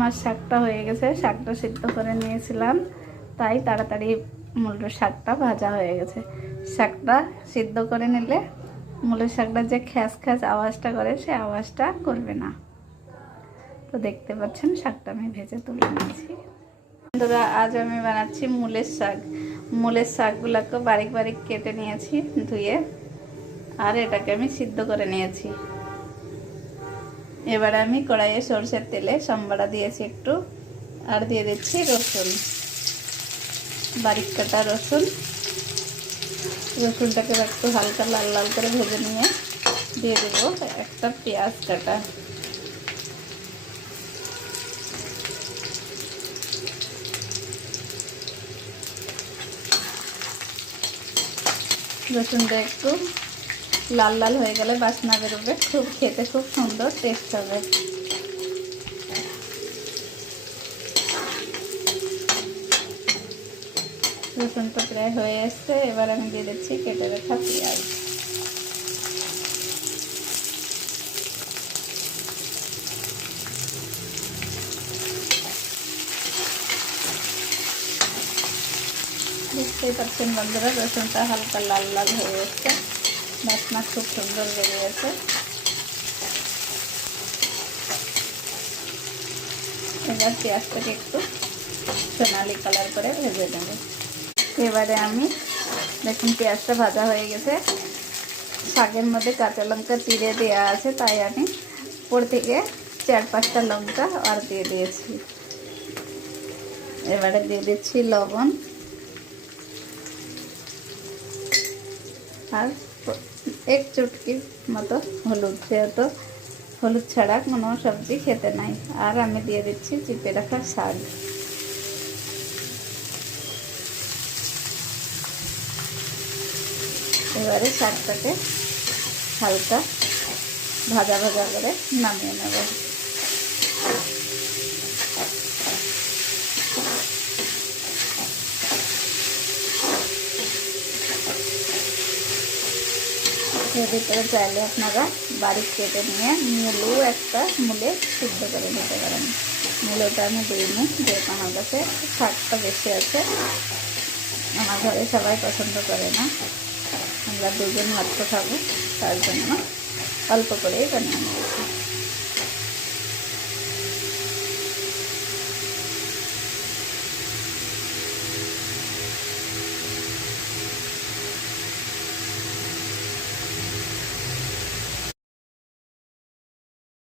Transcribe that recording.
আমার শাকটা হয়ে গেছে, শাকটা সিদ্ধ করে নিয়েছিলাম, তাই তাড়াতাড়ি মূলের শাকটা ভাজা হয়ে গেছে। শাকটা সিদ্ধ করে নিলে মূলের শাকটা যে খ্যাস খ্যাস আওয়াজটা করে সে আওয়াজটা করবে না। তো দেখতে পাচ্ছেন শাকটা আমি ভেজে তুলে নিয়েছি। বন্ধুরা, আজ আমি বানাচ্ছি মূলের শাক। মূলের শাকগুলোকে বারিক বারিক কেটে নিয়েছি ধুয়ে, আর এটাকে আমি সিদ্ধ করে নিয়েছি। এবারে আমি কড়াইয়ে সরষের তেলে সম্বারা দিয়েছি একটু, আর দিয়ে দিচ্ছি রসুন, বারিক কাটা রসুন। রসুনটাকে একটু হালকা লাল লাল করে ভেজে নিয়ে দিয়ে দেবো একটা পেঁয়াজ কাটা। রসুনটা একটু লাল লাল হয়ে গেলে বাসনা বেরোবে, খুব খেতে খুব সুন্দর টেস্ট হবে। রসুনটা প্রায় হয়ে এসছে, এবার আমি দিয়ে দিচ্ছি কেটে রাখা পেঁয়াজ। দেখতেই পাচ্ছেন বন্ধুরা, রসুনটা হালকা লাল লাল হয়ে এসছে, বাসনা খুব সুন্দর বেরিয়েছে। এবার পেঁয়াজটাকে একটু সোনালি কালার করে ভেজে নেব। এবারে আমি দেখুন পেঁয়াজটা ভাজা হয়ে গেছে, শাকের মধ্যে কাঁচা লঙ্কা চিড়ে দেওয়া আছে, তাই আমি উপর থেকে 4-5টা লঙ্কা আর দিয়ে দিয়েছি। এবারে দিয়ে দিচ্ছি লবণ আর এক চুটকি মতো হলুদ, যেহেতু হলুদ ছাড়া কোনো সবজি খেতে নাই। আর আমি দিয়ে দিচ্ছি চিপে রাখা শাক। এবারে শাকটাকে হালকা ভাজা ভাজা করে নামিয়ে নেব। এর ভিতরে চাইলে আপনারা বারিক কেটে নিয়ে মূলে সিদ্ধ করে নিতে পারেন। মূলটা আমি দিইনি, যেহেতু আমার কাছে শাকটা বেশি আছে, আমার ঘরে সবাই পছন্দ করে না, আমরা দুজন মাত্র খাবো, তার জন্য অল্প করেই বানিয়ে নিয়েছি।